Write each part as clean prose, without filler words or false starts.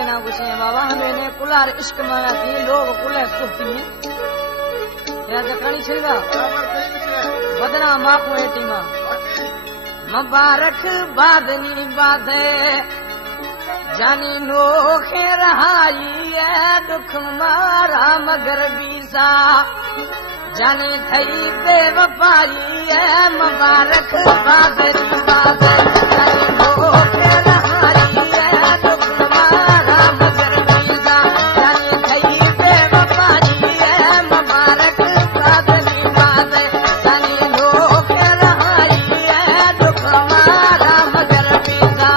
बिना कुछ नहीं बाबा हमें कुलार इश्क माना थी लोग कुले सुखती हैं राजा कहानी छिलगा बदना माखो एटी मां मुबारक बादनी बादे जानी नोखे रहाई है दुख मारा मगर बीसा जानी थई बेवफाई है मुबारक बादनी बादे जानी नोखे रहाई है दुख मारा मगर बीसा जानी थई बेवफाई है मुबारक बादनी बादे जानी नोखे रहाई है दुख मारा मगर बीसा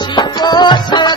खुशी को